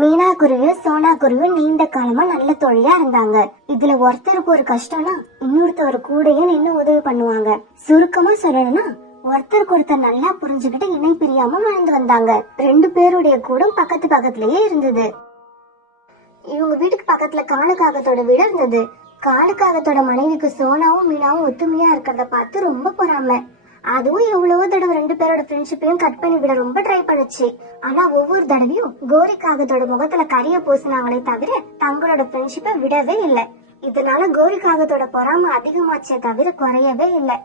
மீனா குருவியும் சோனா குருவியும் நீண்ட காலமா நல்ல தோழியா இருந்தாங்க. இதுல ஒருத்தருக்கு ஒரு கஷ்டம்னா இன்னொருத்தர் கூடயே நின்னு உதவி பண்ணுவாங்க. சுருக்கமா சொல்லணும்னா ஒருத்தருக்கு ஒருத்தர் நல்லா புரிஞ்சுக்கிட்டு இணை பிரியாம வாழ்ந்து வந்தாங்க. 2 பேருடைய கூடம் பக்கத்து பக்கத்துலயே இருந்தது. இவங்க வீட்டுக்கு பக்கத்துல காலுக்காகத்தோட வீடு இருந்தது. காலுக்காகத்தோட மனைவிக்கு சோனாவும் மீனாவும் ஒத்துமையா இருக்கிறத பார்த்து ரொம்ப பொறாம. அதுவும் எவ்வளவோ தடவை 2 பேரோட ஃப்ரெண்ட்ஷிப்பையும் கட் பண்ணி விட ரொம்ப ட்ரை பண்ணுச்சு. ஆனா ஒவ்வொரு தடவையும் கோரிக்காகத்தோட முகத்துல கரிய பூசினாங்களே தவிர தங்களோட ஃப்ரெண்ட்ஷிப்பை விடவே இல்லை. இதனால கோரிக்காகத்தோட பொறாம அதிகமாச்சே தவிர குறையவே இல்லை.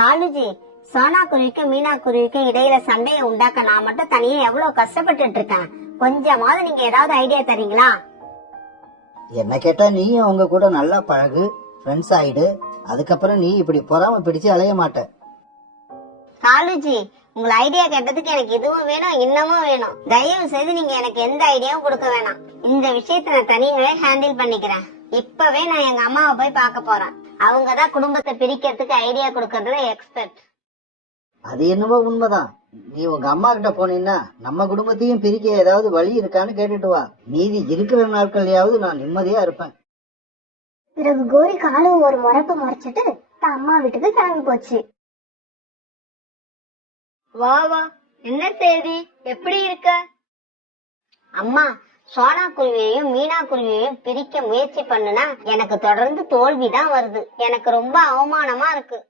காலுஜி, சோனா குருவிக்கும் மீனா குருவிக்கும் இடையில சண்டையை உண்டாக்க நான் மட்டும் தனியா எவ்வளவு கஷ்டப்பட்டு இருக்கேன். கொஞ்சமாவது நீங்க ஏதாவது ஐடியா தரீங்களா? என்ன கேட்டா நீ அவங்க கூட நல்லா பழகு, ஃப்ரெண்ட்ஸ் ஆயிடு. அதுக்கப்புறம் நீ இப்படி பொறாம பிடிச்சு அலைய மாட்ட. காலுஜி, உங்களை ஐடியா கேட்டதுக்கு எனக்கு இதுவும் வேணும் இன்னமும் வேணும். தயவு செய்து நீங்க எனக்கு எந்த ஐடியாவும் கொடுக்க வேணாம். இந்த விஷயத்த நான் தனியாவே ஹேண்டில் பண்ணிக்கிறேன். இப்பவே நான் எங்க அம்மாவை போய் பார்க்க போறேன். அவங்கதான் குடும்பத்தை பிரிக்கிறதுக்கு ஐடியா கொடுக்கறதுல எக்ஸ்பர்ட். அது என்னவோ உண்மைதான். நீ உங்க அம்மா கிட்ட போனீன்னா நம்ம குடும்பத்தையும் பிரிக்க ஏதாவது வழி இருக்கான்னு கேட்டுட்டு வா. மீதி இருக்கிற நாட்கள்லயாவது நான் நிம்மதியா இருப்பேன். பிறகு கோரி காலும் ஒரு முறைப்பு முறைச்சிட்டு தான் அம்மா வீட்டுக்கு கிளம்பி போச்சு. வா வா, என்ன செய்தி, எப்படி இருக்க? அம்மா, சோனா குருவியையும் மீனா குருவியையும் பிரிக்க முயற்சி பண்ணுனா எனக்கு தொடர்ந்து தோல்விதான் வருது. எனக்கு ரொம்ப அவமானமா இருக்கு.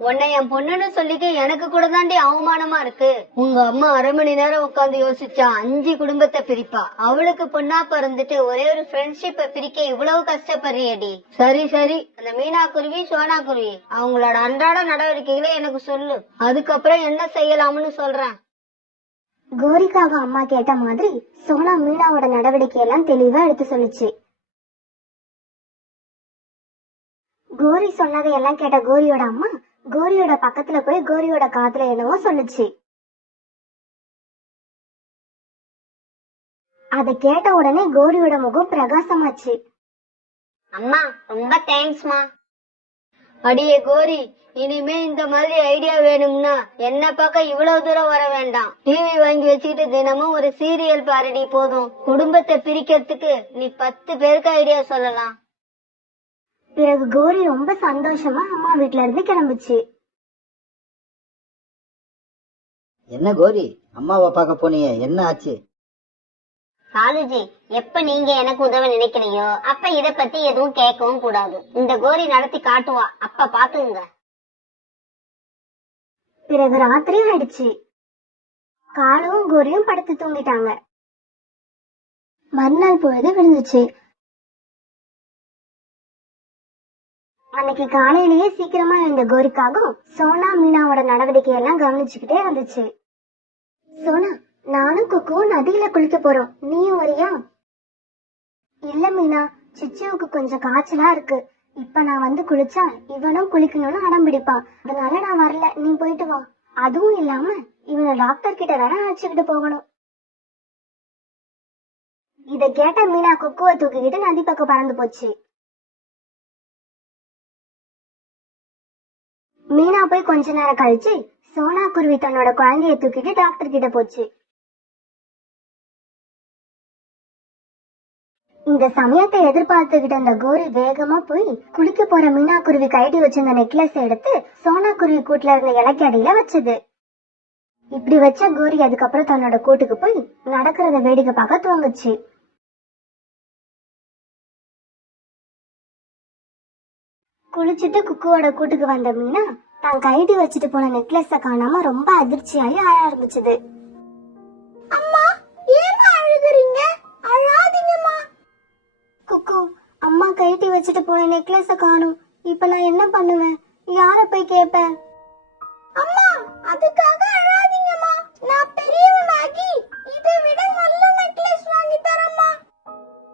உன்னை என் பொண்ணுன்னு சொல்லிக்க எனக்கு கூட தாண்டி அவமானமா இருக்கு. உங்க அம்மா 1/2 மணி நேரம் உட்காந்து யோசிச்சா 5 குடும்பத்தை பிரிப்பா. அவளுக்கு பொண்ணா பிறந்துட்டு ஒரே ஒரு ஃப்ரெண்ட்ஷிப்பை பிரிக்க இவ்வளவு கஷ்டப்படுறியடி. சரி சரி, அந்த மீனா குருவி சோனா குருவி அவங்களோட அன்றாட நடவடிக்கைகளை எனக்கு சொல்லு. அதுக்கப்புறம் என்ன செய்யலாம்னு சொல்றேன். கோரிக்காக அம்மா கேட்ட மாதிரி சோனா மீனாவோட நடவடிக்கை எல்லாம் தெளிவா எடுத்து சொல்லுச்சு. கோரி சொன்னதை எல்லாம் கேட்ட கோரியோட அம்மா கோரியோட பக்கத்துல போய் கோரியோட காதுல என்னவோ சொல்லுச்சு. அதை கேட்ட உடனே கோரியோட முகம் பிரகாசமாச்சு. அம்மா, ரொம்ப தேங்க்ஸ்மா. அடியே கோரி, இனிமே இந்த மாதிரி ஐடியா வேணும்னா என்ன பார்க்க இவ்வளவு தூரம் வர வேண்டாம். டிவி வாங்கி வச்சுக்கிட்டு தினமும் ஒரு சீரியல் பாருடி போதும். குடும்பத்தை பிரிக்கிறதுக்கு நீ 10 பேருக்கு ஐடியா சொல்லலாம். பிறகு கோரி ரொம்ப சந்தோஷமா அம்மா வீட்டுல இருந்து கிளம்புச்சு. என்ன கோரி, அம்மாவை பார்க்க போனியே, என்ன ஆச்சு? காலுஜி, எப்ப நீங்க எனக்கு உதவ நினைக்கலையோ அப்ப இத பத்தி எதுவும் கேட்கவும் கூடாது. இந்த கோரி நடத்தி காட்டுவா, அப்ப பாத்துங்க. பிறகு ராத்திரி ஆயிடுச்சு. காலும் கோரியும் படுத்து தூங்கிட்டாங்க. மறுநாள் பொழுது விழுந்துச்சு. அன்னைக்கு காலையிலேயே சீக்கிரமா எழுந்த கோரிக்காகவும் சோனா மீனாவோட நடவடிக்கை எல்லாம் கவனிச்சுக்கிட்டே இருந்துச்சு. சோனா, நானும் குக்குவும் நதியில குளிக்க போறோம், நீயும் வரியா? இல்ல மீனா, சிச்சுவுக்கு கொஞ்சம் காய்ச்சலா இருக்கு. இப்ப நான் வந்து குளிச்சா இவனும் குளிக்கணும்னு அடம் பிடிப்பான். அதனால நான் வரல, நீ போயிட்டு வா. அதுவும் இல்லாம இவனை டாக்டர் கிட்ட வேற அழைச்சுக்கிட்டு போகணும். இத கேட்ட மீனா குக்குவை தூக்கிக்கிட்டு நதி பக்கம் பறந்து போச்சு. மீனா போய் கொஞ்ச நேரம் கழிச்சு சோனா குருவி தன்னோட குழந்தைய தூக்கிட்டு டாக்டர் கிட்ட போச்சு. இந்த சமயத்தை எதிர்பார்த்துக்கிட்ட அந்த கோரி வேகமா போய் குளிக்க போற மீனா குருவி கைட்டி வச்சிருந்த நெக்லஸ் எடுத்து சோனா குருவி கூட்டுல இருந்த இலக்கடியில வச்சது. இப்படி வச்ச கோரி அதுக்கப்புறம் தன்னோட கூட்டுக்கு போய் நடக்கிறத வேடிக்கை பார்க்க துவங்குச்சு. குளிச்சுட்டு குக்குவோட கூட்டுக்கு வந்த மீனா தான் கைட்டி வச்சுட்டு போன நெக்லஸ காணாம ரொம்ப அதிர்ச்சியாகி அழ ஆரம்பிச்சது. அம்மா, ஏமா அழுகுறீங்க? அழாதீங்கம்மா. குக்கு, அம்மா கைட்டி வச்சுட்டு போன நெக்லஸ காணோம். இப்ப நான் என்ன பண்ணுவேன்? யார போய் கேட்பேன்? அம்மா, அதுக்காக அழாதீங்கம்மா. நான் பெரியவனாகி இதை விட நல்ல நெக்லஸ் வாங்கி தரேம்மா.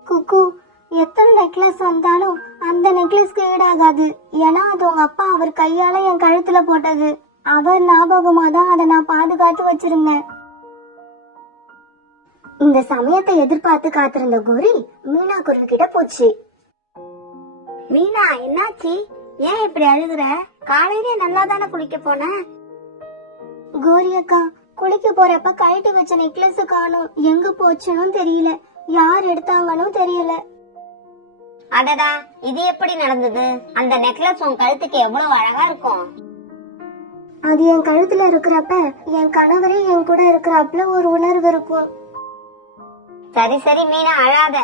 குக்கு, எத்தனை நெக்லஸ் வந்தாலும் அந்த நெக்லஸ்க்கு ஈடாகாது. ஏன்னா அது உங்க அப்பா அவர் கையால என் கழுத்துல போட்டது. அவர் ஞாபகமா தான் அதை நான் பாதுகாத்து வச்சிருந்தேன். இந்த சமயத்தை எதிர்பார்த்து காத்திருந்த கோரி மீனா குருவி கிட்ட போச்சு. மீனா, என்னாச்சு? ஏன் இப்படி அழுகுற? காலையிலே நல்லா தானே குளிக்க போன? கோரி அக்கா, குளிக்க போறப்ப கழட்டி வச்ச நெக்லஸ் காணோம். எங்க போச்சுன்னு தெரியல, யார் எடுத்தாங்கன்னு தெரியல. அடடா, இது எப்படி நடந்தது? அந்த நெக்லஸ் உன் கழுத்துக்கு எவ்வளவு அழகா இருக்கும். அது என் கழுத்துல இருக்கிறப்ப என் கணவரே என் கூட இருக்கிறப்பல ஒரு உணர்வு இருக்கும். சரி சரி மீனா, அழாத.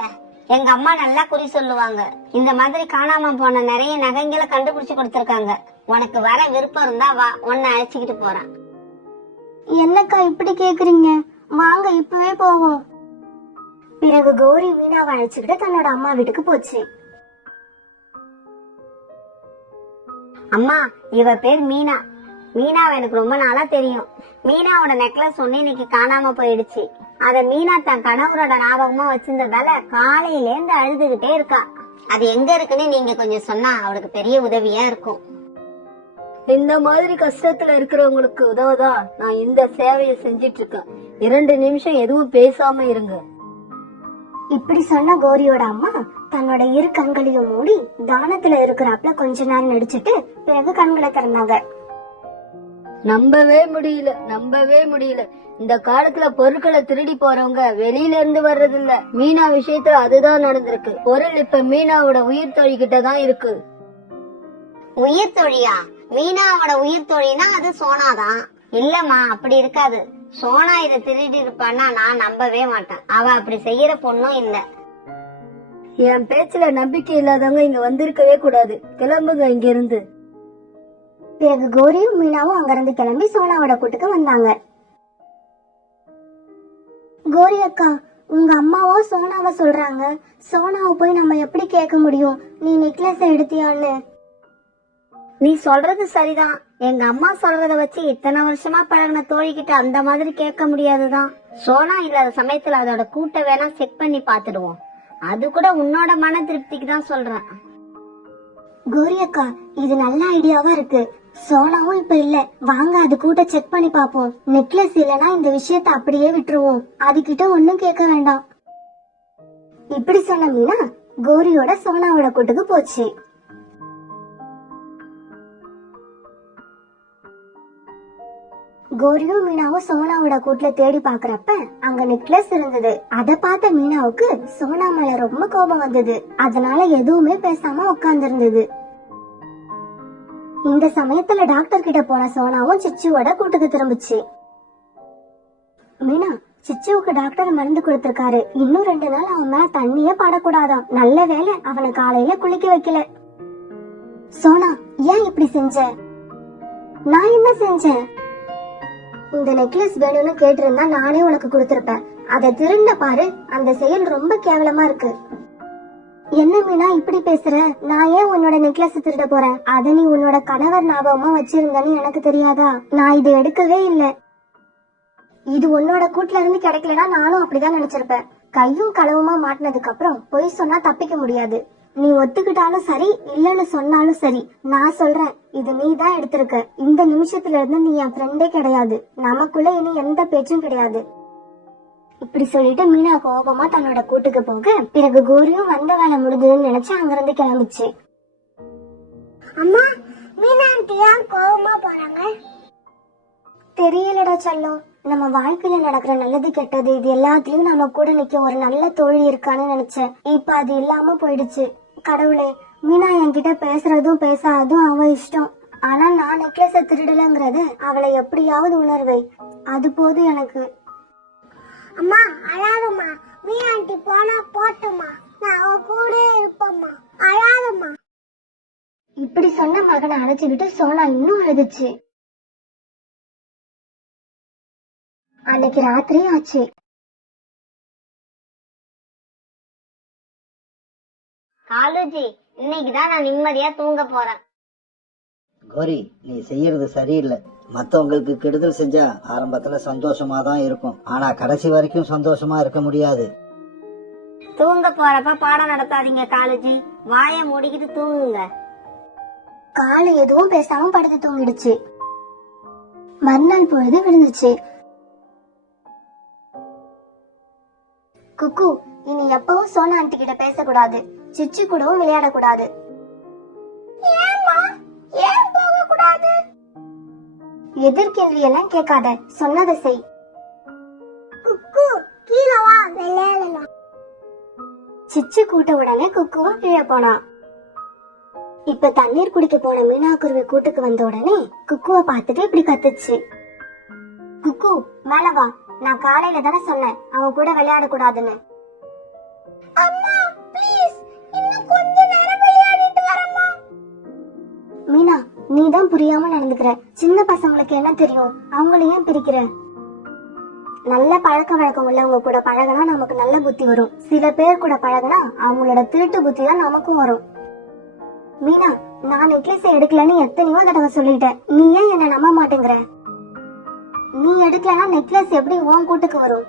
எங்க அம்மா நல்லா குறி சொல்லுவாங்க. இந்த மாதிரி காணாம போன நிறைய நகைங்களை கண்டுபிடிச்சு கொடுத்திருக்காங்க. உனக்கு வர விருப்பம் இருந்தா வா, உன்னை அழைச்சிக்கிட்டு போறேன். என்னக்கா இப்படி கேக்குறீங்க? வாங்க இப்பவே போவோம். பிறகு கௌரி மீனாவை அழைச்சுக்கிட்டு தன்னோட அம்மா வீட்டுக்கு போச்சு. அம்மா, இவ பேர் மீனா. மீனாவை எனக்கு ரொம்ப நாளா தெரியும். மீனாவோட நெக்லஸ் ஒண்ணு இன்னைக்கு காணாம போயிடுச்சு. அத மீனா தன் கணவரோட ஞாபகமா வச்சிருந்ததால காலையில இருந்து அழுதுகிட்டே இருக்கா. அது எங்க இருக்குன்னு நீங்க கொஞ்சம் சொன்னா அவளுக்கு பெரிய உதவியா இருக்கும். இந்த மாதிரி கஷ்டத்துல இருக்கிறவங்களுக்கு உதவதான் நான் இந்த சேவையை செஞ்சிட்டு இருக்கேன். 2 நிமிஷம் எதுவும் பேசாம இருங்க. இப்படி சொன்ன கௌரியோட அம்மா தன்னோட இரு கண்களையும் மூடி தானத்துல இருக்கிறாப்ல கொஞ்ச நேரம் நடிச்சிட்டு பிறகு கண்களை திறந்தாங்க. நம்பவே முடியல. இந்த காலத்துல பொருட்களை திருடி போறவங்க வெளியில இருந்து வர்றது இல்ல. மீனா விஷயத்துல அதுதான் நடந்திருக்கு. பொருள் இப்ப மீனாவோட உயிர் தோழி கிட்ட தான் இருக்கு. உயிர் தோழியா? மீனாவோட உயிர் தோழினா அது சோனாதான். இல்லம்மா, அப்படி இருக்காது. சோனா இதை திருடி இருப்பான்னா நான் நம்பவே மாட்டேன். அவ அப்படி செய்யற பொண்ணும் இல்ல. என் பேச்சுல நம்பிக்கை இல்லாதவங்க இங்க வந்திருக்கவே கூடாது. கிளம்புங்க இங்க இருந்து. பிறகு கௌரியும் மீனாவும் அங்கிருந்து கிளம்பி சோனாவோட கூட்டுக்கு வந்தாங்க. கௌரி அக்கா, உங்க அம்மாவோ சோனாவை சொல்றாங்க. சோனாவை போய் நம்ம எப்படி கேட்க முடியும் நீ நெக்லஸ் எடுத்தியான்னு? நீ சொல்றது சரிதான். எங்க அம்மா சொல்றத வச்சு இத்தனை வருஷமா பழகின தோழிகிட்ட அந்த மாதிரி கேட்க முடியாதுதான். சோனா இல்லாத சமயத்துல அதோட கூட்ட வேணா செக் பண்ணி பாத்துடுவோம். அது கூட உன்னோட மன திருப்திக்கு தான் சொல்றேன். கௌரி அக்கா, இது நல்ல ஐடியாவா இருக்கு. சோனாவும் இப்ப இல்ல, வாங்க அது கூட்ட செக் பண்ணி பாப்போம். நெக்லஸ் இல்லனா இந்த விஷயத்த அப்படியே விட்டுருவோம். அதுகிட்ட ஒண்ணும் கேட்க வேண்டாம். இப்படி சொன்ன மீனா கௌரியோட சோனாவோட கூட்டுக்கு போச்சு. கௌரியும் மீனாவும் சோனாவோட கூட்டுல தேடி பாக்குறப்ப அங்க நெக்லஸ் இருந்தது. அத பார்த்த மீனாவுக்கு சோனா மேல ரொம்ப கோபம் வந்தது. அதனால எதுவுமே பேசாம உட்கார்ந்து இருந்தது. இந்த சமயத்துல டாக்டர் கிட்ட போன சோனாவும் சிச்சுவோட கூட்டுக்கு திரும்பிச்சு. மீனா, சிச்சுவுக்கு டாக்டர் மருந்து கொடுத்திருக்காரு. இன்னும் 2 நாள் அவன் மேல தண்ணியே படக்கூடாதாம். நல்ல வேலை அவனை காலையில குளிக்க வைக்கல. சோனா, ஏன் இப்படி செஞ்ச? நான் என்ன செஞ்சேன்? இந்த நெக்லஸ் வேணும்னு கேட்டிருந்தா நானே உனக்கு கொடுத்திருப்பேன். அதை திருந்த பாரு. அந்த செயல் ரொம்ப கேவலமா இருக்கு. என்ன மீனா இப்படி பேசுற? நான் ஏன் உன்னோட நெக்லஸ் திருட போறேன்? அத நீ உன்னோட கணவர் ஞாபகமா வச்சிருந்தன்னு எனக்கு தெரியாதா? நான் இது எடுக்கவே இல்ல. இது உன்னோட கூட்டுல இருந்து கிடைக்கலனா நானும் அப்படிதான் நினைச்சிருப்பேன். கையும் களவுமா மாட்டினதுக்கு அப்புறம் பொய் சொன்னா தப்பிக்க முடியாது. நீ ஒத்துக்கிட்டாலும் சரி, இல்லன்னு சொன்னாலும் சரி, நான் சொல்றேன், இது நீ தான் எடுத்திருக்க. இந்த நிமிஷத்துல இருந்து நீ என் ஃப்ரெண்டே கிடையாது. நமக்குள்ள இனி எந்த பேச்சும் கிடையாது. இப்படி சொல்லிட்டு மீனா கோபமா தன்னோட கூட்டுக்கு போக பிறகு கௌரியும் வந்த வேலை முடிஞ்சதுன்னு நினைச்சு அங்கிருந்து கிளம்பிச்சு. அம்மா, மீனா ஆண்டி ஏன் கோபமா போறாங்க? தெரியலடா செல்லம். நம்ம வாழ்க்கையில நடக்கிற நல்லது கெட்டது இது எல்லாத்துலயும் நம்ம கூட நிக்க ஒரு நல்ல தோழி இருக்கான்னு நினைச்சேன். இப்ப அது இல்லாம போயிடுச்சு. கடவுளே, மீனா என்கிட்ட பேசுறதும் பேசாததும் அவ இஷ்டம். ஆனா நான் நெக்லஸ திருடலங்கிறத அவளை எப்படியாவது உணர்வை. அது போதும் எனக்கு. அம்மா அழாதம்மா. மீனா ஆண்டி போனா போட்டுமா, நான் அவ கூட இருப்பம்மா. அழாதம்மா. இப்படி சொன்ன மகனை அழைச்சுக்கிட்டு சோனா இன்னும் அழுதுச்சு. அன்னைக்கு ராத்திரி ஆச்சு. காலுஜி, இன்னைக்குதான் நான் நிம்மதியா தூங்க போறேன். கௌரி, நீ செய்யறது சரியில்லை. மத்தவங்களுக்கு கெடுதல் செஞ்சா ஆரம்பத்துல சந்தோஷமா தான் இருக்கும். ஆனா கடைசி வரைக்கும் சந்தோஷமா இருக்க முடியாது. தூங்க போறப்ப பாடம் நடத்தாதீங்க காலுஜி. வாய மூடிக்கிட்டு தூங்குங்க. காலை எதுவும் பேசாம படுத்து தூங்கிடுச்சு. மறுநாள் பொழுது விழுந்துச்சு. குக்கு, இனி எப்பவும் சோனா ஆண்டி கிட்ட பேசக்கூடாது. சிச்சு கூடவும் விளையாடக்கூடாது. எதிர்கேள்வி எல்லாம் கேட்காத, சொன்னதை செய். குக்கு கீழே வா விளையாடலாம். சிச்சு கூட்ட உடனே குக்குவும் கீழே போனான். இப்ப தண்ணீர் குடிக்க போன மீனா குருவி கூட்டுக்கு வந்த உடனே குக்குவை பார்த்துட்டு இப்படி கத்துச்சு. குக்கு மேல வா, நான் காலையில தானே சொன்னேன் அவன் கூட விளையாட கூடாதுன்னு. அம்மா ப்ளீஸ் இன்னும் கொஞ்ச நேரம் விளையாடிட்டு வரமா. மீனா நீ தான் புரியாம நடந்துக்கிற. சின்ன பசங்களுக்கு என்ன தெரியும், அவங்களையும் பிரிக்கிற. நல்ல பழக்க வழக்கம் உள்ளவங்க கூட பழகினா நமக்கு நல்ல புத்தி வரும். சில பேர் கூட பழகினா அவங்களோட திருட்டு புத்தி தான் நமக்கும் வரும். மீனா நான் நெக்லஸ் எடுக்கலன்னு எத்தனையோ தடவை சொல்லிட்டேன், நீ ஏன் என்ன நம்ப மாட்டேங்கிற? நீ எடுக்கலன்னா நெக்லஸ் எப்படி உன் கூட்டுக்கு வரும்?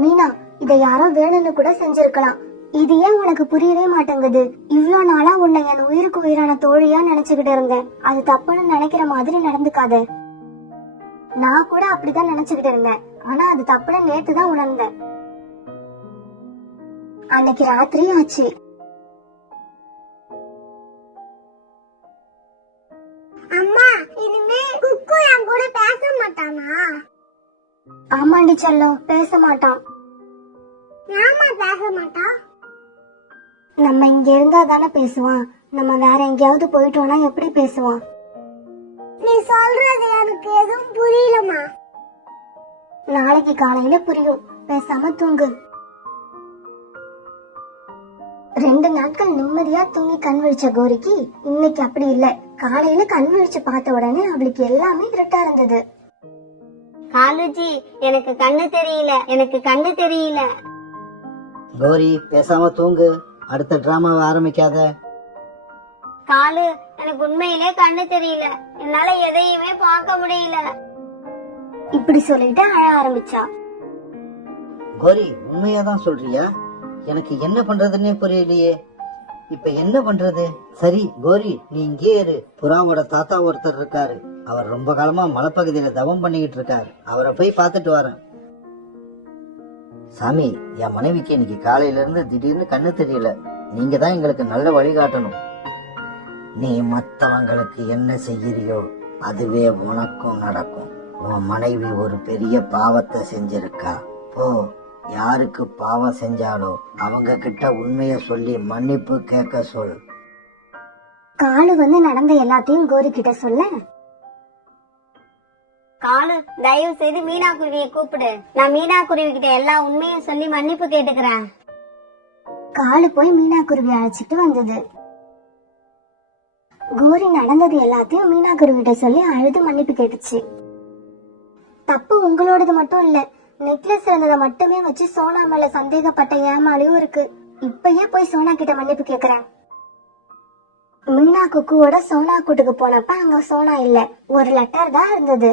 மீனா இதை யாரோ வேணும்னு கூட செஞ்சிருக்கலாம். இது ஏன் உனக்கு புரியவே மாட்டேங்குது? இவ்ளோ நாளா உன்னை என் உயிருக்கு உயிரான தோழியா நினைச்சுக்கிட்டு இருந்தேன். அது தப்புன்னு நினைக்கிற மாதிரி நடந்துக்காத. நான் கூட அப்படிதான் நினைச்சுக்கிட்டு இருந்தேன், ஆனா அது தப்புன்னு நேத்துதான் உணர்ந்தேன். அன்னைக்கு ராத்திரி ஆச்சு. அம்மா இனிமே குக்கு என் கூட பேச மாட்டானா? ஆமாண்டி செல்லம், பேச மாட்டான். ஏமா பேச மாட்டான்? நம்ம இங்க இருந்தா தானே பேசுவான், நம்ம வேற எங்கேயாவது போயிட்டோம்னா எப்படி பேசுவான்? நீ சொல்றது எனக்கு எதுவும் புரியலமா. நாளைக்கு காலையில புரியும், பேசாம தூங்கு. 2 நாட்கள் நிம்மதியா தூங்கி கண் விழிச்ச கோரிக்கு இன்னைக்கு அப்படி இல்ல. காலையில கண் விழிச்சு பார்த்த உடனே அவளுக்கு எல்லாமே இருட்டா இருந்தது. காலுஜி எனக்கு கண்ணு தெரியல, எனக்கு கண்ணு தெரியல. கௌரி பேசாம தூங்கு, அடுத்த டிராமாவை ஆரம்பிக்காத. காலு எனக்கு உண்மையிலே கண்ணு தெரியல, என்னால எதையுமே பார்க்க முடியல. இப்படி சொல்லிட்டு அழ ஆரம்பிச்சா. கௌரி உண்மையாதான் சொல்றியா? எனக்கு என்ன பண்றதுன்னே புரியலையே. இப்ப என்ன பண்றது? சரி கோரி நீ இங்கே இரு. புறாவோட தாத்தா ஒருத்தர் இருக்காரு, அவர் ரொம்ப காலமா மலைப்பகுதியில தவம் பண்ணிக்கிட்டு இருக்காரு. அவரை போய் பார்த்துட்டு வரேன். சாமி, என் மனைவிக்கு இன்னைக்கு காலையில இருந்து திடீர்னு கண்ணு தெரியல. நீங்க தான் எங்களுக்கு நல்ல வழிகாட்டணும். நீ மத்தவங்களுக்கு என்ன செய்யறியோ அதுவே உனக்கும் நடக்கும். உன் மனைவி ஒரு பெரிய பாவத்தை செஞ்சிருக்கா. போ, யாருக்கு பாவம் செஞ்சாலோ அவங்க கிட்ட உண்மைய சொல்லி மன்னிப்பு கேட்க சொல். காலு வந்து நடந்த எல்லாத்தையும் கோரி கிட்ட சொல்ல. காலு தயவு செய்து மீனா குருவியை கூப்பிடு, நான் மீனா குருவி கிட்ட எல்லா உண்மையும் சொல்லி மன்னிப்பு கேட்டுக்கிறேன். காலு போய் மீனா குருவி அழைச்சிட்டு வந்தது. கோரி நடந்தது எல்லாத்தையும் மீனா குருவி கிட்ட சொல்லி அழுது மன்னிப்பு கேட்டுச்சு. தப்பு உங்களோடது மட்டும் இல்ல, நெக்லஸ் இருந்ததை மட்டுமே வச்சு சோனா மேல சந்தேகப்பட்ட ஏமாளியும் இருக்கு. இப்பயே போய் சோனா கிட்ட மன்னிப்பு கேக்குறேன். மீனா குக்குவோட சோனா கூட்டுக்கு போனப்ப அங்க சோனா இல்ல, ஒரு லெட்டர் தான் இருந்தது.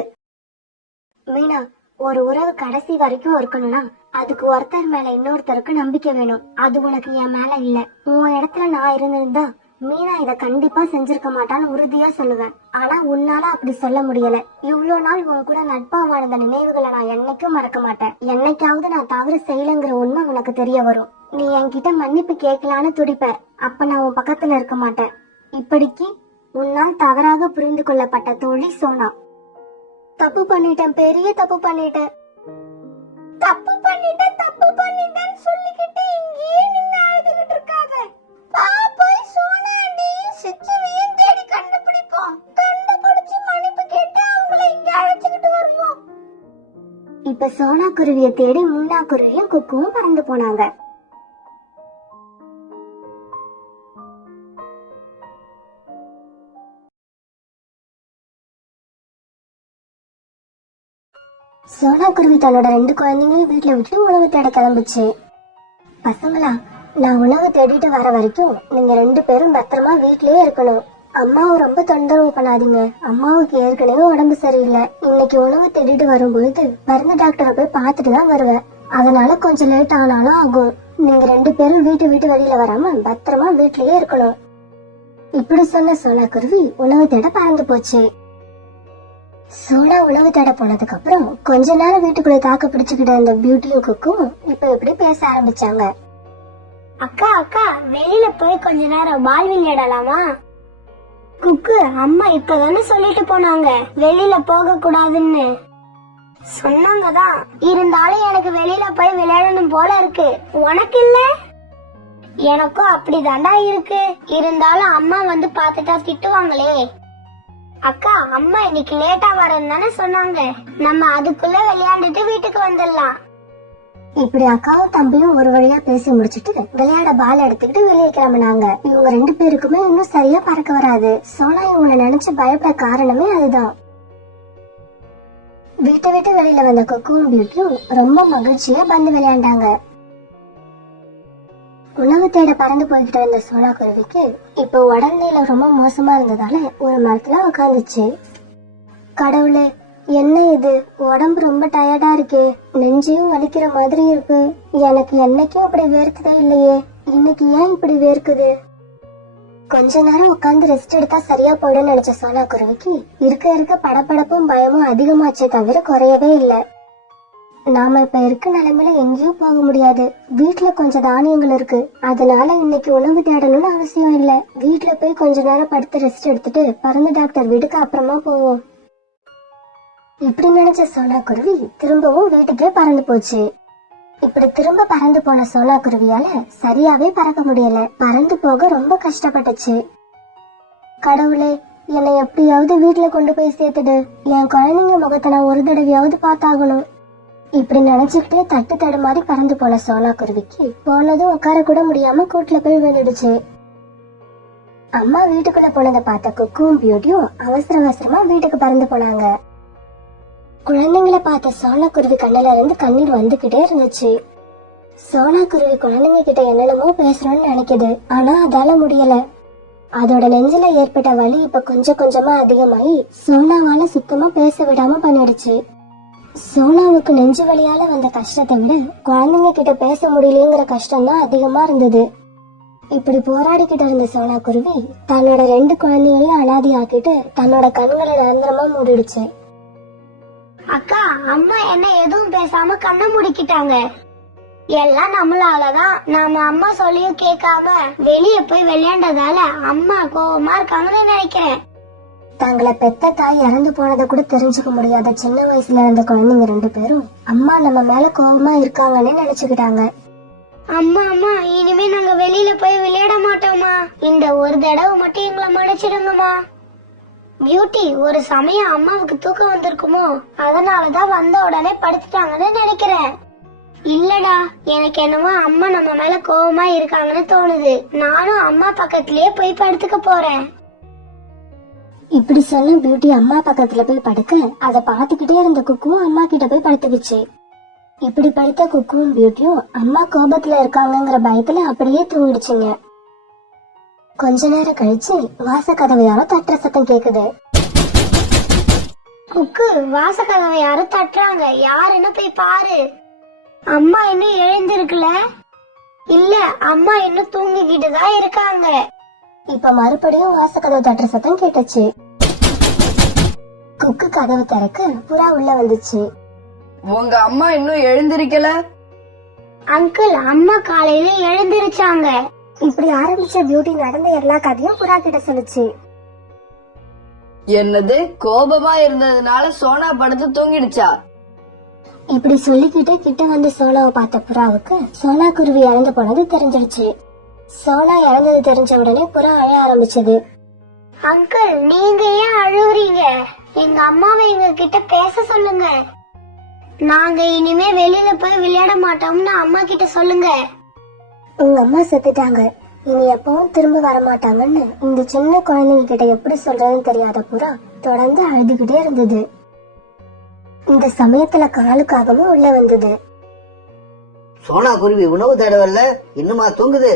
மீனா, ஒரு உறவு கடைசி வரைக்கும் இருக்கணும்னா அதுக்கு ஒருத்தர் மேல இன்னொருத்தருக்கு நம்பிக்கை வேணும். அது உனக்கு என் மேல இல்ல. உன் இடத்துல நான் இருந்திருந்தா மீனா இத கண்டிப்பா செஞ்சிருக்க மாட்டான்னு உறுதியா சொல்லுவேன். ஆனா உன்னால அப்படி சொல்ல முடியல. இவ்வளவு நாள் உன் கூட நட்பா வாழ்ந்த நினைவுகளை நான் என்னைக்கும் மறக்க மாட்டேன். என்னைக்காவது நான் தவறு செய்யலங்கிற உண்மை உனக்கு தெரிய வரும். நீ என்கிட்ட மன்னிப்பு கேட்கலான்னு துடிப்ப, அப்ப நான் உன் பக்கத்துல இருக்க மாட்டேன். இப்படிக்கு உன்னால் தவறாக புரிந்து கொள்ளப்பட்ட தோழி சோனா. தப்பு பண்ணிட்டேன், பெரிய தப்பு பண்ணிட்டேன். தப்பு பண்ணிட்டேன்னு சொல்லிக்கிட்டு இங்கேயே நின்னு அழுதுகிட்டு இருக்காத. போய் சோனாண்டியும் சிச்சுவையும் தேடி கண்டுபிடிப்போம். கண்டுபிடிச்சு மன்னிப்பு கேட்டு அவங்கள இங்க அழைச்சிக்கிட்டு வருவோம். இப்ப சோனா குருவியை தேடி மீனா குருவியும் குக்குவும் பறந்து போனாங்க. சோனா குருவி தன்னோட 2 குழந்தைங்களையும் வீட்டுல விட்டு உணவு தேட கிளம்புச்சு. பசங்களா, நான் உணவு தேடிட்டு வர வரைக்கும் நீங்க 2 பேரும் பத்திரமா வீட்லயே இருக்கணும். அம்மாவை ரொம்ப தொந்தரவு பண்ணாதீங்க. அம்மாவுக்கு ஏற்கனவே உடம்பு சரியில்லை. இன்னைக்கு உணவு தேடிட்டு வரும்பொழுது மருந்து டாக்டரை போய் பார்த்துட்டு தான் வருவேன். அதனால கொஞ்சம் லேட் ஆனாலும் ஆகும். நீங்க 2 பேரும் வீட்டு வெளியில வராம பத்திரமா வீட்லயே இருக்கணும். இப்படி சொன்ன சோனா குருவி உணவு தேட பறந்து போச்சு. சோனா உணவு தேட போனதுக்கு அப்புறம் கொஞ்ச நேரம் வீட்டுக்குள்ள தாக்கு பிடிச்சுக்கிட்ட அந்த பியூட்டியும் குக்கும் இப்ப எப்படி பேச ஆரம்பிச்சாங்க. அக்கா வெளியில போய் கொஞ்ச நேரம் பால் விளையாடலாமா? குக்கு, அம்மா இப்பதானே சொல்லிட்டு போனாங்க வெளியில போக கூடாதுன்னு. சொன்னாங்கதான், இருந்தாலும் எனக்கு வெளியில போய் விளையாடணும் போல இருக்கு. உனக்கு இல்ல? எனக்கும் அப்படிதாண்டா இருக்கு. இருந்தாலும் அம்மா வந்து பாத்துட்டா திட்டுவாங்களே. அக்கா, அம்மா இன்னைக்கு லேட்டா வரேன்னு தானே சொன்னாங்க. நம்ம அதுக்குள்ள விளையாண்டுட்டு வீட்டுக்கு வந்துடலாம். இப்படி அக்காவும் தம்பியும் ஒரு வழியா பேசி முடிச்சிட்டு விளையாட பால் எடுத்துக்கிட்டு வெளியே கிளம்பினாங்க. இவங்க 2 பேருக்குமே இன்னும் சரியா பறக்க வராது. சோனா இவங்களை நினைச்சு பயப்பட காரணமே அதுதான். வீட்டை விட்டு வெளியில வந்த கொக்கும் பியூட்டியும் ரொம்ப மகிழ்ச்சியா பந்து விளையாண்டாங்க. உணவு தேட பறந்து போய்கிட்டு இருந்த சோனா குருவிக்கு இப்போ உடல்நிலை ரொம்ப மோசமா இருந்ததால ஒரு மரத்துல உட்காந்துச்சு. கடவுளே, என்ன இது, உடம்பு ரொம்ப டயர்டா இருக்கே, நெஞ்சையும் வலிக்கிற மாதிரி இருக்கு. எனக்கு என்னைக்கும் அப்படி வேர்க்கதே இல்லையே, இன்னைக்கு ஏன் இப்படி வேர்க்குது? கொஞ்ச நேரம் உட்கார்ந்து ரெஸ்ட் எடுத்தா சரியா போயிடும் நினைச்ச சோனா குருவிக்கு இருக்க இருக்க படபடப்பும் பயமும் அதிகமாச்சே தவிர குறையவே இல்லை. நாம இப்ப இருக்க நிலைமையில எங்கேயும் போக முடியாது. வீட்டுல கொஞ்சம் தானியங்கள் இருக்கு, அதனால இன்னைக்கு உணவு தேடணும்னு அவசியம் இல்ல. வீட்டுல போய் கொஞ்ச நேரம் படுத்து ரெஸ்ட் எடுத்துட்டு பறந்து டாக்டர் வீட்டுக்கு அப்புறமா போவோம். இப்படி நினைச்ச சோனா குருவி திரும்பவும் வீட்டுக்கே பறந்து போச்சு. இப்படி திரும்ப பறந்து போன சோனா குருவியால சரியாவே பறக்க முடியல. பறந்து போக ரொம்ப கஷ்டப்பட்டுச்சு. கடவுளே, என்னை எப்படியாவது வீட்டுல கொண்டு போய் சேர்த்துடு. என் குழந்தைங்க முகத்தை நான் ஒரு தடவையாவது பார்த்தாகணும். இப்படி நினைச்சுக்கிட்டே தட்டு தடுமாறி பறந்து போன சோனா குருவிக்கு போனதும் உட்கார கூட முடியாம கூட்டுல போய் விழுந்துடுச்சு. அம்மா வீட்டுக்குள்ள போனதை பார்த்த குக்கும் பியூட்டியும் அவசர அவசரமா வீட்டுக்கு பறந்து போனாங்க. குழந்தைங்களை பார்த்த சோனா குருவி கண்ணுல இருந்து கண்ணீர் வந்துகிட்டே இருந்துச்சு. சோனா குருவி குழந்தைங்க கிட்ட என்னென்னமோ பேசணும்னு நினைக்குது, ஆனா அதால முடியல. அதோட நெஞ்சில ஏற்பட்ட வலி இப்ப கொஞ்சம் கொஞ்சமா அதிகமாயி சோனாவால சுத்தமா பேச விடாம பண்ணிடுச்சு. சோனாவுக்கு நெஞ்சு வலியால வந்த கஷ்டத்தை விட குழந்தைங்க கிட்ட பேச முடியலங்கிற கஷ்டம் தான் அதிகமா இருந்தது. இப்படி போராடிக்கிட்டு இருந்த சோனா குருவி தன்னோட 2 குழந்தைங்களையும் அனாதி ஆக்கிட்டு தன்னோட கண்களை நிரந்தரமா மூடிடுச்சு. அக்கா, அம்மா என்ன எதுவும் பேசாம கண்ணை முடிக்கிட்டாங்க. எல்லாம் நம்மளாலதான். நாம அம்மா சொல்லியும் கேட்காம வெளிய போய் விளையாண்டதால அம்மா கோவமா இருக்காங்கன்னு நினைக்கிறேன். தங்களை பெத்த தாய் இறந்து போனதை கூட தெரிஞ்சுக்க முடியாத சின்ன வயசுல இருந்த குழந்தைங்க 2 பேரும் அம்மா நம்ம மேல கோவமா இருக்காங்கன்னு நினைச்சுக்கிட்டாங்க. அம்மா அம்மா, இனிமே நாங்க வெளியில போய் விளையாட மாட்டோமா. இந்த ஒரு தடவை மட்டும் எங்களை மன்னிச்சிடுங்கம்மா. பியூட்டி, ஒரு சமயம் அம்மாவுக்கு தூக்கம் வந்திருக்குமோ, அதனாலதான் வந்த உடனே படுத்துட்டாங்கன்னு நினைக்கிறேன். இல்லடா, எனக்கு என்னமோ அம்மா நம்ம மேல கோவமா இருக்காங்கன்னு தோணுது. நானும் அம்மா பக்கத்திலேயே போய் படுத்துக்க போறேன். இப்படி சொன்ன பியூட்டி அம்மா பக்கத்துல போய் படுக்க அதை பாத்துக்கிட்டே இருந்த குக்குவும் அம்மா கிட்ட போய் படுத்துக்கிச்சு. இப்படி படுத்த குக்குவும் பியூட்டியும் அம்மா கோபத்துல இருக்காங்கிற பயத்துல அப்படியே தூங்கிடுச்சுங்க. கொஞ்ச நேரம் கழிச்சு வாசக்கதவை யாரோ தட்டுற சத்தம் கேக்குது. குக்கு, வாசக்கதவை யாரோ தட்டுறாங்க, யாருன்னு போய் பாரு. அம்மா இன்னும் எழுந்திருக்கல. இல்ல, அம்மா இன்னும் தூங்கிக்கிட்டு தான் இருக்காங்க. இப்ப மறுபடியும் வாசக்கதவை தட்டுற சத்தம் கேட்டுச்சு. குக்கு கதவு திறக்க புறா உள்ள வந்துச்சு. உங்க அம்மா இன்னும் எழுந்திருக்கல? அங்கிள், அம்மா காலையில எழுந்திருச்சாங்க. இப்படி ஆரம்பிச்ச பியூட்டி நடந்த எல்லா கதையும் புறா கிட்ட சொல்லுச்சு. என்னது, கோபமா இருந்ததுனால சோனா படுத்து தூங்கிடுச்சா? இப்படி சொல்லிக்கிட்டு கிட்ட வந்து சோனாவை பார்த்த புறாவுக்கு சோனா குருவி இறந்து போனது தெரிஞ்சிடுச்சு. சோனா இறந்தது தெரிஞ்ச உடனே புறா அழ ஆரம்பிச்சது. அங்கிள், நீங்க ஏன் அழுவுறீங்க? எங்க அம்மாவை எங்க கிட்ட பேச சொல்லுங்க. நாங்க இனிமே வெளியில போய் விளையாட மாட்டோம்னு அம்மா கிட்ட சொல்லுங்க. உங்க அம்மா செத்துட்டாங்க, இனி எப்பவும் திரும்ப வரமாட்டாங்கன்னு இந்த சின்ன குழந்தைங்க கிட்ட எப்படி சொல்றதுன்னு தெரியாத புறா தொடர்ந்து அழுதுகிட்டே இருந்தது. இந்த சமயத்துல காலுக்காகவும் உள்ள வந்தது. சோனா குருவி உணவு தேடவல்ல, இன்னுமா தூங்குது?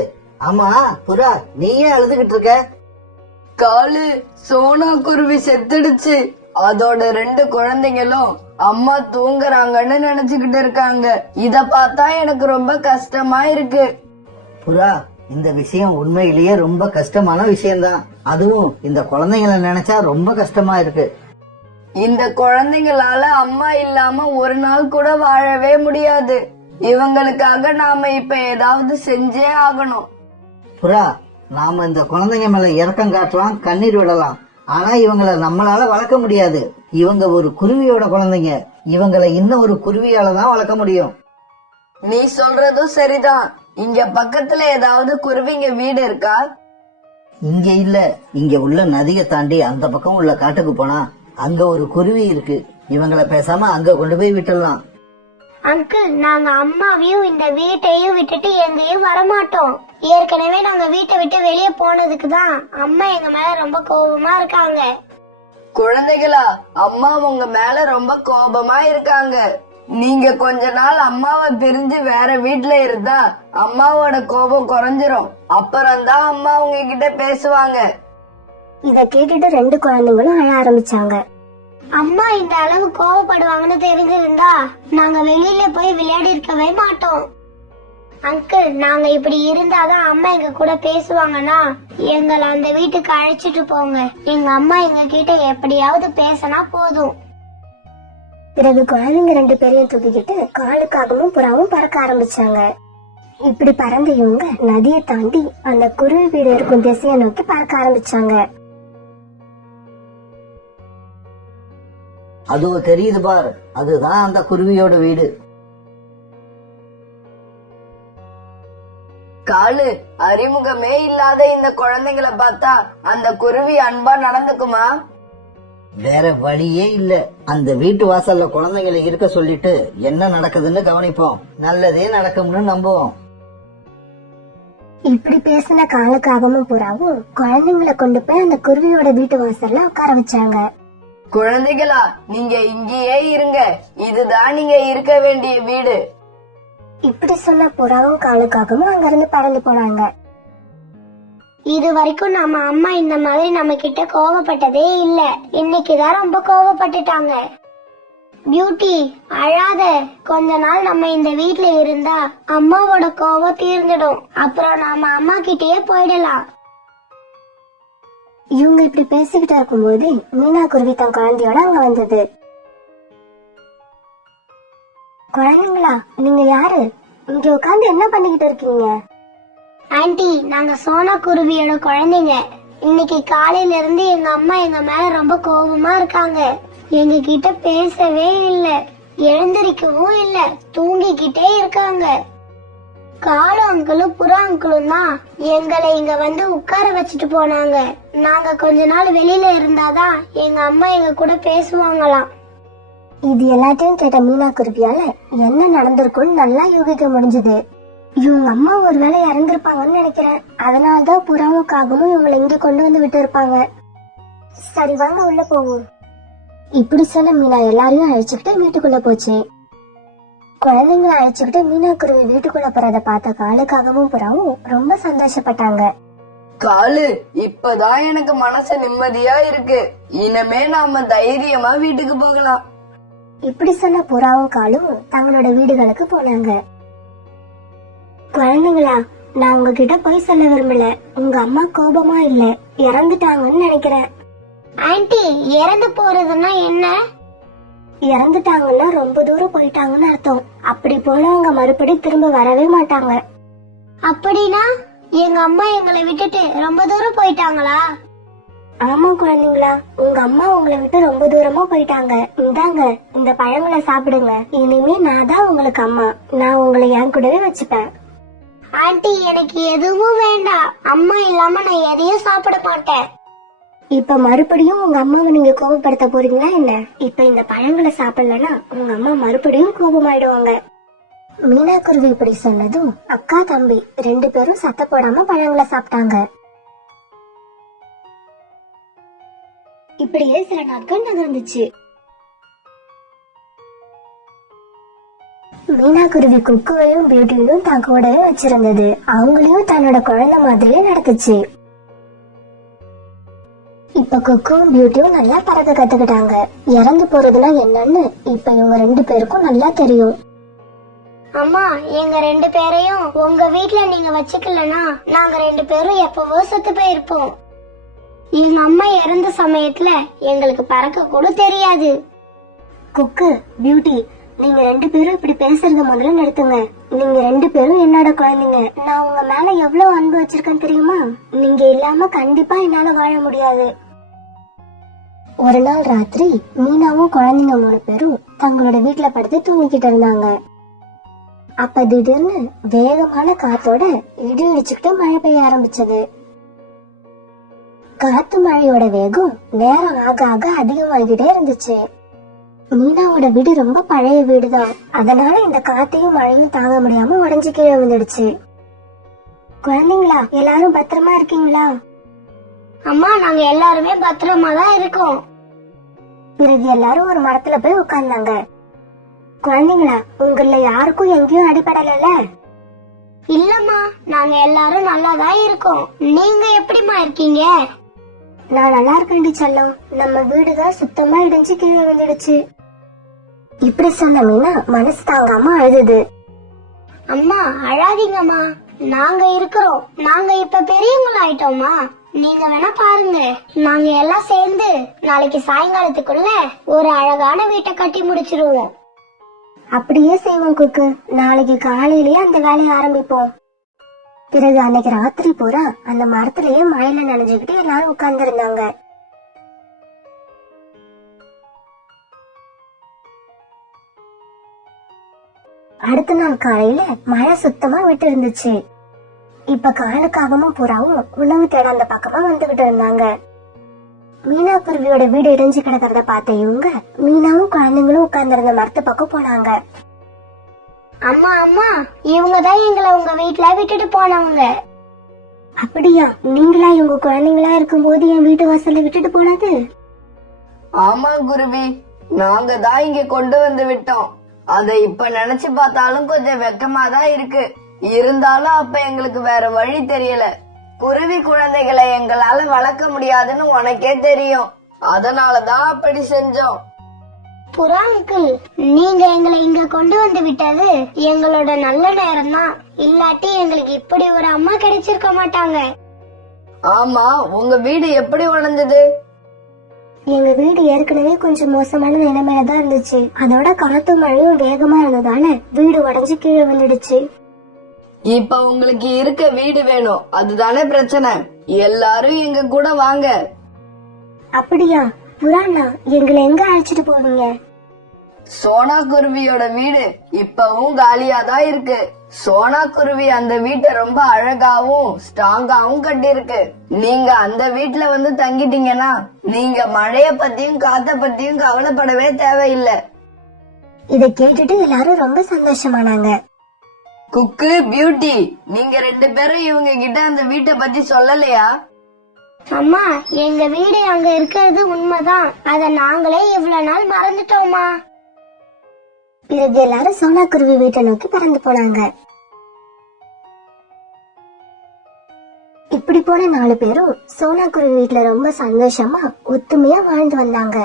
ஆமா புறா, நீ ஏன் அழுதுகிட்டு இருக்க? காலு, சோனா குருவி செத்துடுச்சு. அதோட 2 குழந்தைங்களும் அம்மா தூங்குறாங்கன்னு நினைச்சுக்கிட்டு இருக்காங்க. இத பார்த்தா எனக்கு ரொம்ப கஷ்டமா இருக்கு. புறா, இந்த விஷயம் உண்மையிலேயே ரொம்ப கஷ்டமான விஷயம்தான். அதுவும் இந்த குழந்தைங்களை நினைச்சா ரொம்ப கஷ்டமா இருக்கு. இந்த குழந்தைங்களால அம்மா இல்லாம ஒரு நாள் கூட வாழவே முடியாது. இவங்களுக்காக நாம இப்ப ஏதாவது செஞ்சே ஆகணும். புறா, நாம இந்த குழந்தைங்க மேல இரக்கம் காட்டலாம், கண்ணீர் விடலாம். ஆனா இவங்களை நம்மளால வளர்க்க முடியாது. இவங்க ஒரு குருவியோட குழந்தைங்க. இவங்களை இன்னும் ஒரு குருவியால தான் வளர்க்க முடியும். நீ சொல்றதும் சரிதான். இங்க பக்கத்துல ஏதாவது குருவிங்க வீடு இருக்கா? இங்க இல்ல. இங்க உள்ள நதியை தாண்டி அந்த பக்கம் உள்ள காட்டுக்கு போனா அங்க ஒரு குருவி இருக்கு. இவங்களை பேசாம அங்க கொண்டு போய் விட்டுடலாம். அங்கிள், நாங்க அம்மாவையும் இந்த வீட்டையும் விட்டுட்டு எங்கேயும் வரமாட்டோம். ஏற்கனவே நாங்க வீட்டை விட்டு வெளியே போனதுக்கு தான் அம்மா எங்க மேல ரொம்ப கோபமா இருக்காங்க. குழந்தைகளா, அம்மா உங்க மேல ரொம்ப கோபமா இருக்காங்க. நீங்க கொஞ்ச நாள் அம்மாவை பிரிஞ்சு வேற வீட்ல இருந்தா அம்மாவோட கோபம் குறைஞ்சிரும். அப்புறம்தான் அம்மா உங்ககிட்ட பேசுவாங்க. இத கேட்டுட்டு ரெண்டு குழந்தைங்களும் அழ ஆரம்பிச்சாங்க. அம்மா இந்த அளவு கோவப்படுவாங்கன்னு தெரிஞ்சிருந்தா நாங்க வெளியில போய் விளையாடி இருக்கவே மாட்டோம். அங்கிள், நாங்க இப்படி இருந்தாதான் அம்மா எங்க கூட பேசுவாங்கன்னா எங்களை அந்த வீட்டுக்கு அழைச்சிட்டு போங்க. எங்க அம்மா எங்க கிட்ட எப்படியாவது பேசினா போதும். பிறகு குழந்தைங்க ரெண்டு பேரையும் தூக்கிக்கிட்டு காலுக்காகவும் புறாவும் பறக்க ஆரம்பிச்சாங்க. இப்படி பறந்த இவங்க நதியை தாண்டி அந்த குருவி வீடு இருக்கும் திசையை நோக்கி பறக்க ஆரம்பிச்சாங்க. அதோ தெரியுது பார், அதுதான் அந்த குருவியோட வீடு. காலு, அறிமுகமே இல்லாத இந்த குழந்தைங்களை பார்த்தா அந்த குருவி அன்பா நடந்துக்குமா? வேற வழியே இல்ல. அந்த வீட்டு வாசல்ல குழந்தைங்களை இருக்க சொல்லிட்டு என்ன நடக்குதுன்னு கவனிப்போம். நல்லதே நடக்கும்னு நம்புவோம். இப்படி பேசின காலுக்காகவும் புறாவும் குழந்தைங்களை கொண்டு போய் அந்த குருவியோட வீட்டு வாசல்ல உட்கார வச்சாங்க. குழந்தைகளா, நீங்க இங்கேயே இருங்க. இதுதான் நீங்க இருக்க வேண்டிய வீடு. இப்படி சொன்ன புறாவும் காலுக்காகவும் அங்கிருந்து பறந்து போனாங்க. இது வரைக்கும் நம்ம அம்மா இந்த மாதிரி நம்ம கிட்ட கோவப்பட்டதே இல்ல. இன்னைக்குதான் ரொம்ப கோவப்பட்டுட்டாங்க. பியூட்டி, அழாத. கொஞ்ச நாள் நம்ம இந்த வீட்ல இருந்தா அம்மாவோட கோவம் தீர்ந்துடும். அப்புறம் நாம அம்மா கிட்டயே போயிடலாம். இவங்க இப்படி பேசிக்கிட்டு இருக்கும்போது மீனா குருவி தன் குழந்தையோட அங்க வந்தது. குழந்தைங்களா, நீங்க யாரு? இங்க உட்கார்ந்து என்ன பண்ணிக்கிட்டு இருக்கீங்க? ஆன்ட்டி, நாங்க சோனா குருவியோட குழந்தைங்க. இன்னைக்கு காலையில இருந்து எங்க அம்மா எங்க மேல ரொம்ப கோபமா இருக்காங்க. எங்க கிட்ட பேசவே இல்ல, எழுந்திருக்கவும் இல்ல, தூங்கிக்கிட்டே இருக்காங்க. காலு அங்கிளும் புறா அங்கிளும் தான் எங்களை இங்க வந்து உட்கார வச்சுட்டு போனாங்க. நாங்க கொஞ்ச நாள் வெளியில இருந்தாதான் எங்க அம்மா எங்க கூட பேசுவாங்களாம். இது எல்லாத்தையும் கேட்ட மீனா குருவியால என்ன நடந்திருக்குன்னு நல்லா யூகிக்க முடிஞ்சது. இவங்க அம்மா ஒருவேளை இறந்திருப்பாங்கன்னு நினைக்கிறேன். அதனாலதான் புறாவும் காகமும் இவங்களை இங்க கொண்டு வந்து விட்டு இருப்பாங்க. சரி, வாங்க உள்ள போவோம். இப்படி சொல்ல மீனா எல்லாரையும் அழைச்சுக்கிட்டு வீட்டுக்குள்ள போச்சு. குழந்தைங்களை அழைச்சுக்கிட்டு மீனா குருவி வீட்டுக்குள்ள போறத பார்த்த காலுக்காகவும் புறாவும் ரொம்ப சந்தோஷப்பட்டாங்க. காலு, இப்பதான் எனக்கு மனசு நிம்மதியா இருக்கு. இனிமே நாம தைரியமா வீட்டுக்கு போகலாம். இப்படி சொன்ன புறாவும் காலும் தங்களோட வீடுகளுக்கு போனாங்க. குழந்தைங்களா, நான் உங்ககிட்ட போய் சொல்ல விரும்பல. உங்க அம்மா கோபமா இல்ல, இறந்துட்டாங்கன்னு நினைக்கிறேன். ஆன்ட்டி, இறந்து போறதுன்னா என்ன? இறந்துட்டாங்கன்னா ரொம்ப தூரம் போயிட்டாங்கன்னு அர்த்தம். அப்படி போனவங்க மறுபடியும் திரும்ப வரவே மாட்டாங்க. அப்படின்னா எங்க அம்மா எங்களை விட்டுட்டு ரொம்ப தூரம் போயிட்டாங்களா? ஆமா குழந்தைங்களா, உங்க அம்மா உங்களை விட்டு ரொம்ப தூரமா போயிட்டாங்க. இந்தாங்க, இந்த பழங்களை சாப்பிடுங்க. இனிமே நான் தான் உங்களுக்கு அம்மா. நான் உங்களை என் கூடவே வச்சுப்பேன். ஆன்ட்டி, எனக்கு எதுவும் வேண்டாம். அம்மா இல்லாம நான் எதையும் சாப்பிட மாட்டேன். இப்ப மறுபடியும் உங்க அம்மாவை நீங்க கோபப்படுத்த போறீங்களா என்ன? இப்ப இந்த பழங்களை சாப்பிடலன்னா உங்க அம்மா மறுபடியும் கோபமாயிடுவாங்க. மீனா குருவி இப்படி சொன்னதும் அக்கா தம்பி ரெண்டு பேரும் சத்த போடாம பழங்களை சாப்பிட்டாங்க. இப்படியே சில நாட்கள் நகர்ந்துச்சு. மீனா குருவி குக்குவையும் பியூட்டியையும் தன் கூடவே வச்சிருந்தது. அவங்களையும் தன்னோட குழந்தை மாதிரியே நடத்துச்சு. இப்ப குக்கும் பியூட்டியும் நல்லா பறக்க கத்துக்கிட்டாங்க. இறந்து போறதுன்னா என்னன்னு இப்ப இவங்க ரெண்டு பேருக்கும் நல்லா தெரியும். அம்மா, எங்க ரெண்டு பேரையும் உங்க வீட்ல நீங்க வச்சுக்கலனா நாங்க ரெண்டு பேரும் எப்பவோ செத்து போயிருப்போம். எங்க அம்மா இறந்த சமயத்துல எங்களுக்கு பறக்க கூட தெரியாது. குக்கு, பியூட்டி, நீங்க ரெண்டு பேரும் இப்படி பேசுறத முதல்ல நிறுத்துங்க. நீங்க 2 பேரும் என்னோட குழந்தைங்க. நான் உங்க மேல எவ்வளவு அன்பு வச்சிருக்கேன் தெரியுமா? நீங்க இல்லாம கண்டிப்பா என்னால வாழ முடியாது. ஒரு நாள் ராத்திரி மீனாவும் குழந்தைங்க 3 பேரும் தங்களோட வீட்டுல படுத்து தூங்கிக்கிட்டு இருந்தாங்க. அப்ப திடீர்னு வேகமான காத்தோட இடி இடிச்சுக்கிட்டு மழை பெய்ய ஆரம்பிச்சது. காத்து மழையோட வேகம் நேரம் ஆக ஆக அதிகமாகிட்டே இருந்துச்சு. மீனாவோட வீடு ரொம்ப பழைய வீடுதான். அதனால இந்த காத்தையும் மழையும் தாங்க முடியாம உடைஞ்சு கீழே விழுந்துடுச்சு. குழந்தைங்களா, எல்லாரும் பத்திரமா இருக்கீங்களா? அம்மா, நாங்க எல்லாருமே பத்திரமா தான் இருக்கோம். பிறகு எல்லாரும் ஒரு மரத்துல போய் உட்கார்ந்தாங்க. குழந்தைங்களா, உங்கள யாருக்கும் எங்கேயும் அடிபடல? இல்லம்மா, நாங்க எல்லாரும் நல்லாதான் இருக்கோம். நீங்க எப்படிமா இருக்கீங்க? நான் நல்லா இருக்கேன்டி செல்லம். நம்ம வீடுதான் சுத்தமா இடிஞ்சு கீழே விழுந்துடுச்சு. இப்படி சொன்ன மீனா மனசு தாங்காம அழுது. அம்மா, அழாதீங்கம்மா, நாங்க இருக்கிறோம். நாங்க இப்ப பெரியவங்களாயிட்டோமா. நீங்க வேணா பாருங்க, நாங்க எல்லாம் சேர்ந்து நாளைக்கு சாயங்காலத்துக்குள்ள ஒரு அழகான வீட்டை கட்டி முடிச்சிருவோம். அப்படியே செய்வோம் குக்கு. நாளைக்கு காலையிலேயே அந்த வேலையை ஆரம்பிப்போம். பிறகு அன்னைக்கு ராத்திரி பூரா அந்த மரத்திலேயே மழையில நனைஞ்சுக்கிட்டு எல்லாரும் உட்கார்ந்து இருந்தாங்க. அடுத்த நாள் காலையில மழை சுத்தமா விட்டு இருந்துச்சு. இப்ப காலுக்காகவும் புறாவும் உணவு தேட அந்த பக்கமா வந்துகிட்டு இருந்தாங்க. மீனா குருவியோட வீடு இடிஞ்சு கிடக்கிறத பார்த்த இவங்க மீனாவும் குழந்தைங்களும் உட்கார்ந்து இருந்த மரத்து பக்கம் போனாங்க. அம்மா அம்மா, இவங்கதான் எங்களை உங்க வீட்டுல விட்டுட்டு போனவங்க. அப்படியா? நீங்களா இவங்க குழந்தைங்களா இருக்கும் போது என் வீட்டு வாசல்ல விட்டுட்டு போனது? ஆமா குருவி, நாங்க தான் இங்க கொண்டு வந்து விட்டோம். அத இப்ப நினைச்சு பார்த்தாலும் கொஞ்சம் வெக்கமா தான் இருக்கு. இருந்தாலும் அப்ப எங்களுக்கு வேற வழி தெரியல. குருவி குழந்தைகளை எங்களால வளர்க்க முடியாதுன்னு உனக்கே தெரியும். அதனாலதான் அப்படி செஞ்சோம். புறா அங்கிள், நீங்க எங்களை இங்க கொண்டு வந்து விட்டது எங்களோட நல்ல நேரம் தான். இல்லாட்டி எங்களுக்கு இப்படி ஒரு அம்மா கிடைச்சிருக்க மாட்டாங்க. ஆமா, உங்க வீடு எப்படி உடைஞ்சது? எங்க வீடு ஏற்கனவே கொஞ்சம் மோசமான நிலைமையில தான் இருந்துச்சு. அதோட காத்து மழையும் வேகமா இருந்ததால வீடு உடைஞ்சு கீழே வந்துடுச்சு. இப்ப உங்களுக்கு இருக்க வீடு வேணும், அதுதானே பிரச்சனை. எல்லாரும் எங்க கூட வாங்க. அப்படியா? புறாண்ணா, எங்களை எங்க அழைச்சிட்டு போவீங்க? சோனா குருவியோட வீடு இப்பவும் காலியா தான் இருக்கு. சோனா குருவி அந்த வீட்டை ரொம்ப அழகாவும் ஸ்ட்ராங்காவும் கட்டி இருக்கு. நீங்க அந்த வீட்டுல வந்து தங்கிட்டீங்கன்னா நீங்க மழைய பத்தியும் காத்த பத்தியும் கவலைப்படவே தேவையில்லை. இத கேட்டுட்டு எல்லாரும் ரொம்ப சந்தோஷமானாங்க. குக்கு, பியூட்டி, நீங்க 2 பேரும் இவங்க கிட்ட அந்த வீட்டை பத்தி சொல்லலையா? அம்மா, எங்க வீடு அங்க இருக்கிறது உண்மைதான். அத நாங்களே இவ்வளவு நாள் மறந்துட்டோமா. பிறகு எல்லாரும் சோனா குருவி வீட்டை நோக்கி பறந்து போனாங்க. இப்படி போன 4 பேரும் சோனா குருவி வீட்டுல ரொம்ப சந்தோஷமா ஒத்துமையா வாழ்ந்து வந்தாங்க.